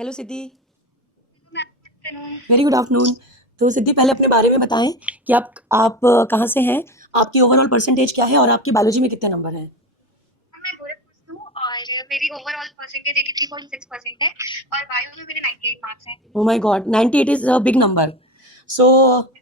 Hello सिद्धि। Afternoon. Very good afternoon. तो सिद्धि, पहले अपने बारे में बताएं कि आप कहाँ से हैं, आपकी ओवरऑल परसेंटेज क्या है और आपकी बायोलॉजी में कितने नंबर हैं? मैं गोरखपुर से हूँ और मेरी ओवरऑल परसेंटेज 83.6% है और बायो में मेरे 98 मार्क्स हैं। Oh my God, 98 is a big number. So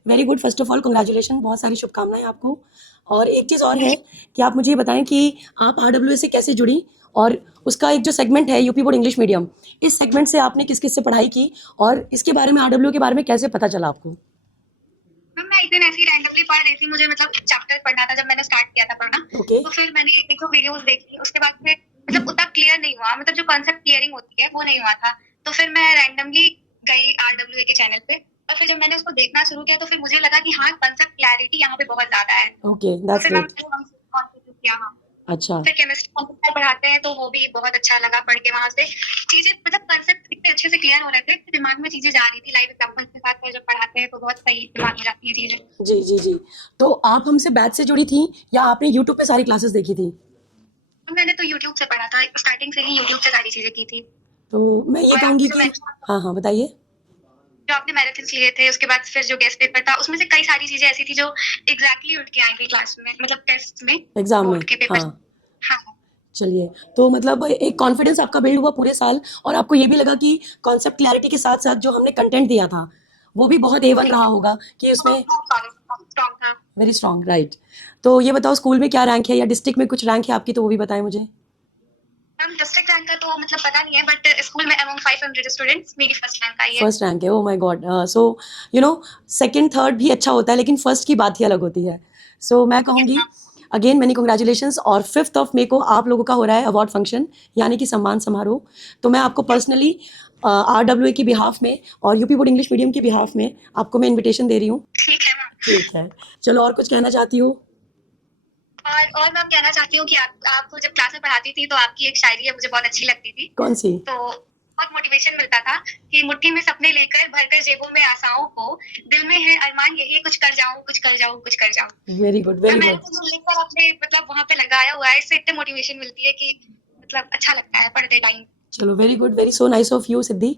very good, first of all congratulation, बहुत सारी शुभकामनाएं आपको। और एक चीज़ और है कि आप मुझे ये बताएं कि आप आरडब्ल्यू से कैसे जुड़ी, और उसका एक जो सेगमेंट है यूपी बोर्ड इंग्लिश मीडियम, इस सेगमेंट से आपने किस किस से पढ़ाई की, और इसके बारे में आरडब्ल्यू के बारे में कैसे पता चला आपको? मैं एक दिन ऐसे ही रैंडमली पढ़ रही थी, मुझे मतलब चैप्टर पढ़ना था जब मैंने स्टार्ट किया था पढ़ना। ओके। तो फिर मैंने एक दो वीडियोस देखी, उसके बाद फिर मतलब उतना क्लियर नहीं हुआ, मतलब जो कॉन्सेप्ट क्लियरिंग होती है वो नहीं हुआ था। तो फिर मैं रैंडमली गई आरडब्ल्यूए के चैनल पे और फिर जब मैंने उसको देखना शुरू किया तो फिर मुझे लगा कि हाँ, कॉन्सेप्ट क्लैरिटी यहाँ पे बहुत ज्यादा है। ओके, तो दैट्स फिर ग्रेट। मैं कॉन्सेप्ट किया। हाँ, अच्छा। फिर केमिस्ट्री कंप्यूटर पढ़ाते हैं तो वो भी बहुत अच्छा लगा पढ़ के। वहां से चीजें मतलब कंसेप्ट इतने अच्छे से क्लियर हो रहे थे कि दिमाग में चीजें जा रही थी। लाइव एग्जांपल के साथ वो जब पढ़ाते हैं तो बहुत सही दिमाग में जाती है चीजें। जी जी जी। तो आप हमसे बैच से जुड़ी थी या आपने यूट्यूब पे सारी क्लासेस देखी थी? तो मैंने तो यूट्यूब से पढ़ा था, स्टार्टिंग से ही यूट्यूब से सारी चीजें की थी। तो मैं ये और कहूँगी आपने जो कि हाँ हाँ, बताइए। जो आपने मैराथन लिए थे उसके बाद फिर जो गेस्ट पेपर था उसमें से कई सारी चीजें ऐसी थी जो एग्जैक्टली उठ के आई थी क्लास में, मतलब टेस्ट में, एग्जाम में। बोर्ड के पेपर। हाँ। हाँ। चलिए, तो मतलब एक कॉन्फिडेंस आपका बिल्ड हुआ पूरे साल, और आपको ये भी लगा कि कॉन्सेप्ट क्लैरिटी के साथ साथ जो हमने कंटेंट दिया था वो भी बहुत A1 रहा होगा कि उसमें स्ट्रॉन्ग था। Very strong, right. तो ये बताओ, स्कूल में क्या रैंक है या डिस्ट्रिक्ट में कुछ रैंक है आपकी, तो वो भी बताएं मुझे। मैम डिस्ट्रिक्ट रैंक का तो मतलब पता नहीं है, बट स्कूल में अमंग 500 स्टूडेंट्स मेरी फर्स्ट रैंक आई है। फर्स्ट रैंक है, oh my God. So you know, second third भी अच्छा होता है लेकिन फर्स्ट की बात ही अलग होती है। सो मैं यस कहूँगी मैम। अगेन मैनी कॉन्ग्रेचुलेशंस, और 5 मई को आप लोगों का हो रहा है अवार्ड फंक्शन, यानी कि सम्मान समारोह। तो मैं आपको पर्सनली RWA की बिहाफ में और यूपी बोर्ड इंग्लिश मीडियम की बिहाफ में आपको मैं इन्विटेशन दे रही हूँ। ठीक है मैम। ठीक है। चलो, और कुछ कहना चाहती हो? और मैम कहना चाहती हूँ कि आप जब क्लास में पढ़ाती थी तो आपकी एक शायरी है मुझे बहुत अच्छी लगती थी। कौन सी? तो बहुत मोटिवेशन मिलता था कि मुट्ठी में सपने लेकर भरकर जेबों में आशाओं को, दिल में है अरमान यही कुछ कर जाऊं, कुछ कर जाऊं, कुछ कर जाऊं। वेरी गुड, वेरी मैंने गुड। तो लिखकर अपने मतलब वहां पे लगाया हुआ है, इससे इतनी मोटिवेशन मिलती है कि मतलब अच्छा लगता है पढ़ते टाइम। चलो, very good, very so nice of you Siddhi.